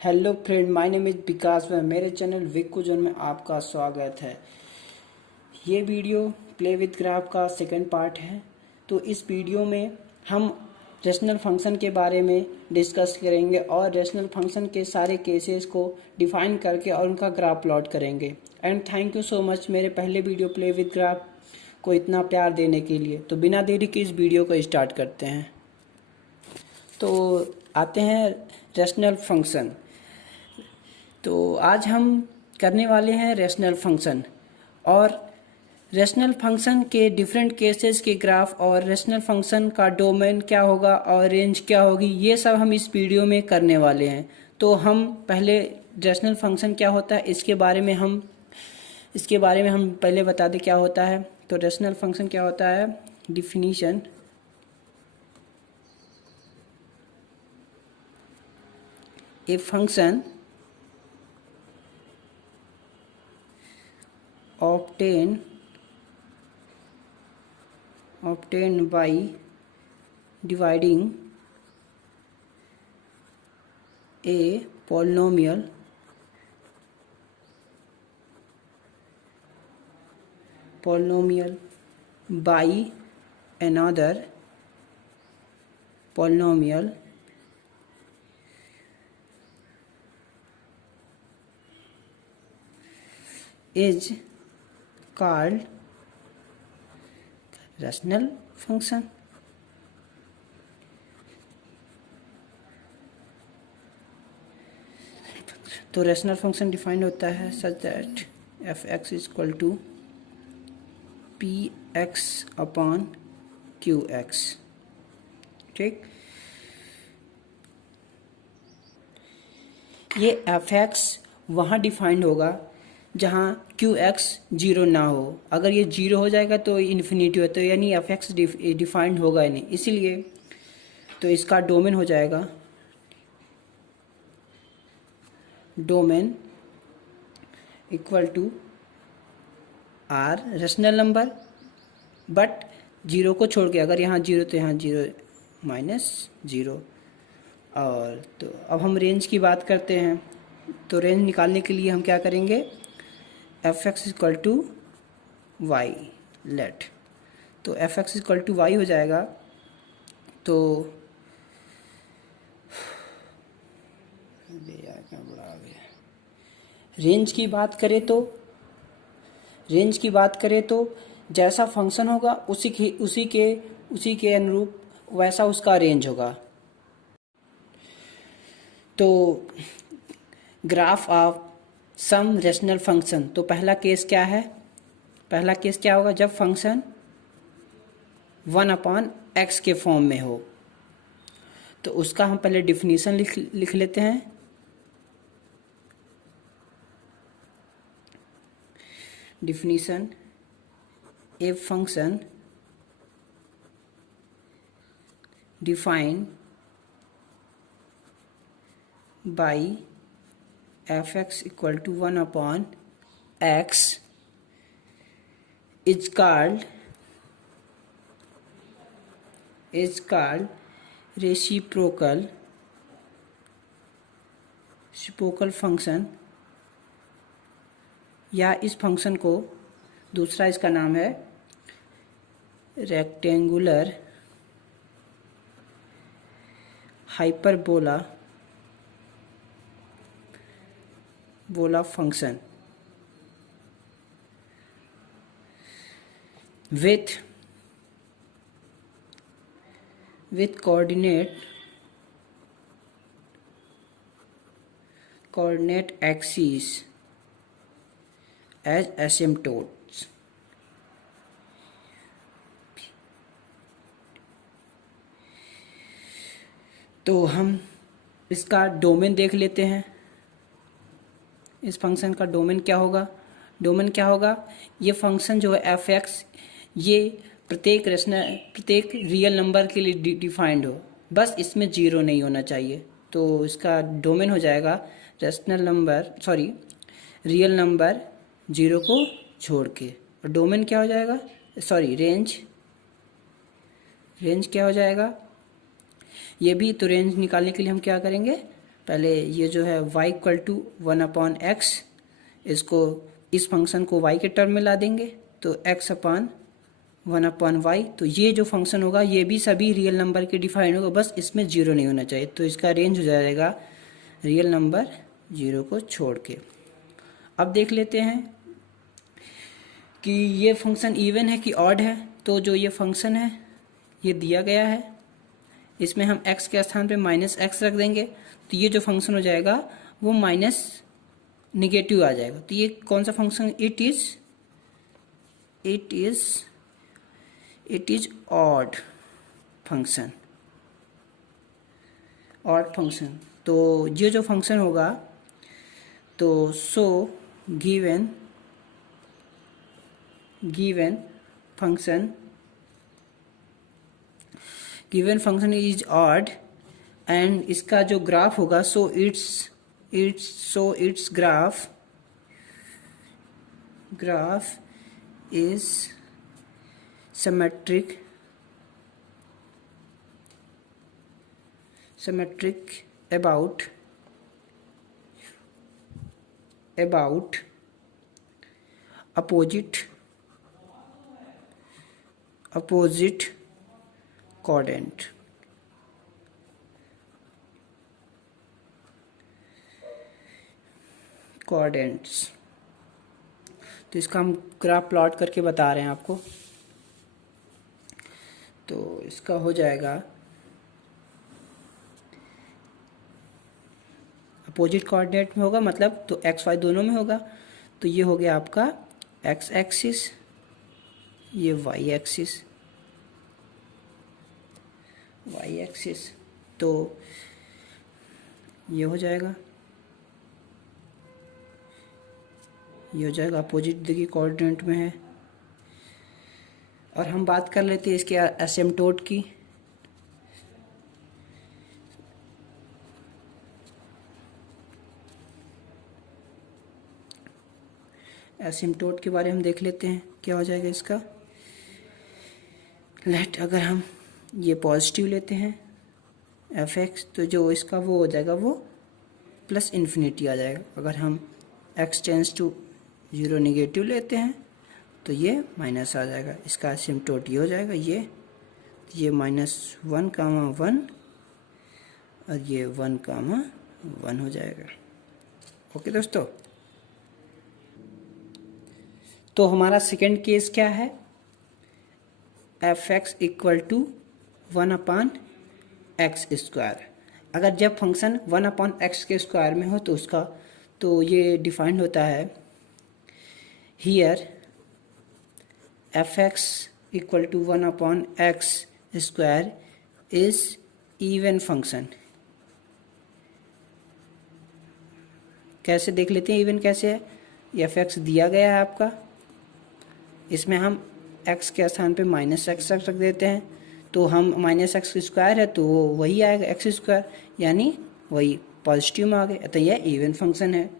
Hello friend, my name is Vikas व मेरे channel Vikku zone में आपका स्वागत है। ये वीडियो प्ले विद ग्राफ का सेकंड पार्ट है। तो इस वीडियो में हम रेशनल फंक्शन के बारे में डिस्कस करेंगे और रेशनल फंक्शन के सारे केसेस को डिफाइन करके और उनका ग्राफ प्लॉट करेंगे। And thank you so much मेरे पहले वीडियो प्ले विद ग्राफ को इतना प्यार देने के लिए। तो बिना देरी के इस वीडियो को स्टार्ट करते हैं। तो आते हैं रेशनल फंक्शन। तो आज हम करने वाले हैं रेशनल फंक्शन और रेशनल फंक्शन के डिफरेंट केसेस के ग्राफ और रेशनल फंक्शन का डोमेन क्या होगा और रेंज क्या होगी, ये सब हम इस वीडियो में करने वाले हैं। तो हम पहले रेशनल फंक्शन क्या होता है इसके बारे में हम पहले बता दें क्या होता है। तो रेशनल फंक्शन क्या होता है, definition a function obtained by dividing a polynomial by another polynomial is called rational function। तो रेशनल फंक्शन डिफाइंड होता है such that F X is equal to P X upon Q X. ठीक, ये F x वहाँ defined होगा जहाँ Q x zero ना हो। अगर ये जीरो हो जाएगा तो इन्फिनिटी हो, तो यानी एफ एक्स डिफाइंड होगा ही नहीं। इसीलिए तो इसका डोमेन हो जाएगा domain equal to R rational number, but zero को छोड़ के, अगर यहाँ जीरो तो यहाँ जीरो माइनस जीरो। और तो अब हम रेंज की बात करते हैं। तो रेंज निकालने के लिए हम क्या करेंगे, f x equal to y let. तो f x equal to y हो जाएगा। तो क्या बड़ा आ गया। रेंज की बात करें तो जैसा फंक्शन होगा उसी के अनुरूप वैसा उसका रेंज होगा। तो graph of some rational function, तो पहला केस क्या होगा, जब फंक्शन 1/x के फॉर्म में हो। तो उसका हम पहले डिफिनीशन लिख लेते हैं। Definition, a function defined by f(x) equal to 1/x is called reciprocal function, या इस फंक्शन को दूसरा इसका नाम है rectangular hyperbola function with coordinate axes as asymptotes। तो हम इसका डोमेन देख लेते हैं। इस फंक्शन का डोमेन क्या होगा, ये फंक्शन जो है एफ एक्स, ये प्रत्येक रियल नंबर के लिए डिफाइंड हो, बस इसमें जीरो नहीं होना चाहिए। तो इसका डोमेन हो जाएगा रियल नंबर जीरो को छोड़ के। और डोमेन क्या हो जाएगा, रेंज क्या हो जाएगा, ये भी। तो रेंज निकालने के लिए हम क्या करेंगे, पहले ये जो है y इक्वल टू 1/x, इसको इस फंक्शन को y के टर्म में ला देंगे तो x/1/y। तो ये जो फंक्शन होगा ये भी सभी रियल नंबर के डिफाइन होगा, बस इसमें जीरो नहीं होना चाहिए। तो इसका रेंज हो जाएगा रियल नंबर जीरो को छोड़ के। अब देख लेते हैं कि ये फंक्शन इवन है कि ऑड है। तो जो ये फंक्शन है ये दिया गया है, इसमें हम x के स्थान पे -x रख देंगे तो ये जो फंक्शन हो जाएगा वो माइनस निगेटिव आ जाएगा। तो ये कौन सा function, it is odd function, odd function. तो ये जो फंक्शन होगा तो so given function is odd and इसका जो ग्राफ होगा so it's graph is symmetric about opposite quadrant। तो इसका हम ग्राफ प्लॉट करके बता रहे हैं आपको। तो इसका हो जाएगा अपोजिट कोऑर्डिनेट में होगा, मतलब तो एक्स वाई दोनों में होगा। तो ये हो गया आपका एक्स एक्सिस, ये वाई एक्सिस। तो ये हो जाएगा अपोजिट देखिए कोऑर्डिनेट में है। और हम बात कर लेते हैं इसके एसिम्पटोट की। एसिम्पटोट के बारे में देख लेते हैं क्या हो जाएगा इसका। लेट अगर हम ये पॉजिटिव लेते हैं एफ एक्स तो जो इसका वो हो जाएगा वो प्लस इन्फिनिटी आ जाएगा। अगर हम एक्स टेंस टू 0 निगेटिव लेते हैं तो ये माइनस आ जाएगा। इसका एसिम्पटोट ये हो जाएगा ये -1,1 और ये 1,1 हो जाएगा। ओके दोस्तों, तो हमारा सेकेंड केस क्या है, F x equal to 1/x²। अगर जब फंक्शन 1/x के स्क्वायर में हो तो उसका तो ये डिफाइंड होता है here F x equal to 1/x² is even function. कैसे देख लेते हैं इवन कैसे है। एफ एक्स दिया गया है आपका, इसमें हम x के स्थान पे -x रख देते हैं तो हम -x² है तो वो वही आएगा x², यानी वही पॉजिटिव में आ गए। तो यह इवन फंक्शन है।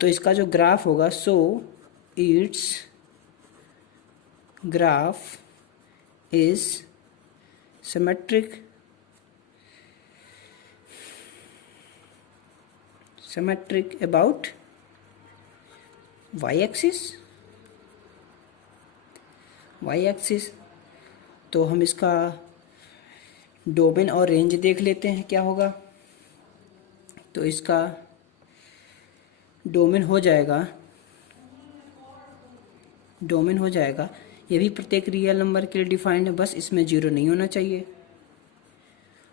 तो इसका जो ग्राफ होगा so it's graph is symmetric about y axis. तो हम इसका डोमेन और रेंज देख लेते हैं क्या होगा। तो इसका डोमेन हो जाएगा ये भी प्रत्येक रियल नंबर के लिए डिफाइंड है, बस इसमें 0 नहीं होना चाहिए।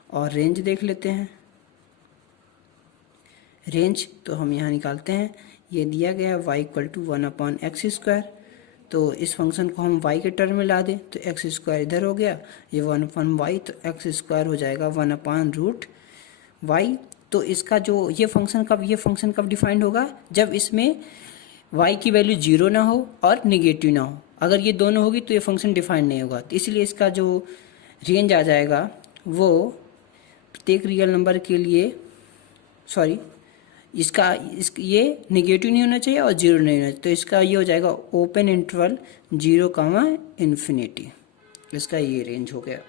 और रेंज देख लेते हैं। रेंज तो हम यहाँ निकालते हैं, ये दिया गया y इक्वल टू 1/x²। तो इस फंक्शन को हम y के टर्म में ला दें तो x² इधर हो गया, ये 1/y तो x² हो जाएगा 1/√y। तो इसका जो ये फंक्शन कब डिफाइंड होगा, जब इसमें y की वैल्यू 0 ना हो और निगेटिव ना हो। अगर ये दोनों होगी तो ये फंक्शन डिफाइंड नहीं होगा। तो इसलिए इसका जो रेंज आ जाएगा वो प्रत्येक रियल नंबर के लिए ये निगेटिव नहीं होना चाहिए और 0 नहीं होना चाहिए। तो इसका ये हो जाएगा ओपन इंटरवल 0,∞। इसका ये रेंज हो गया।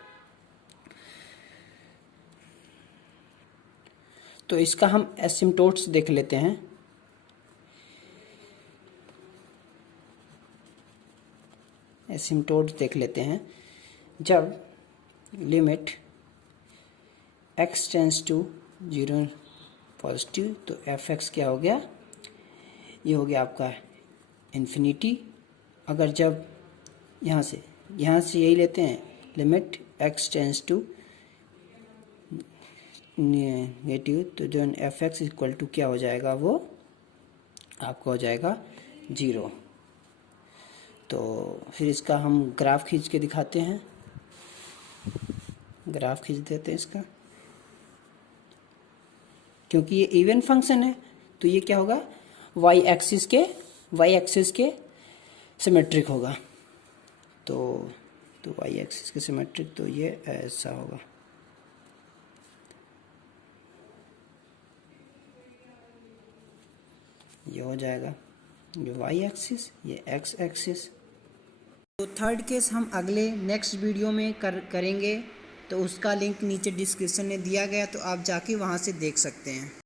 तो इसका हम एसिम्टोट्स देख लेते हैं। एसिम्टोट्स देख लेते हैं। जब limit x tends to 0 positive तो f(x) क्या हो गया, ये हो गया आपका इन्फिनिटी। अगर जब यहाँ से यही लेते हैं, limit x tends to negative, तो जो f(x) इक्वल टू क्या हो जाएगा, वो आपका हो जाएगा 0। तो फिर इसका हम ग्राफ खींच के दिखाते हैं। ग्राफ खींच देते हैं इसका, क्योंकि ये इवन फंक्शन है तो ये क्या होगा, y एक्सिस के सिमेट्रिक होगा। तो y एक्सिस के सिमेट्रिक, तो ये ऐसा होगा। ये हो जाएगा ये y एक्सिस, ये x एक्सिस। तो थर्ड केस हम अगले नेक्स्ट वीडियो में करेंगे। तो उसका लिंक नीचे डिस्क्रिप्शन में दिया गया, तो आप जाके वहाँ से देख सकते हैं।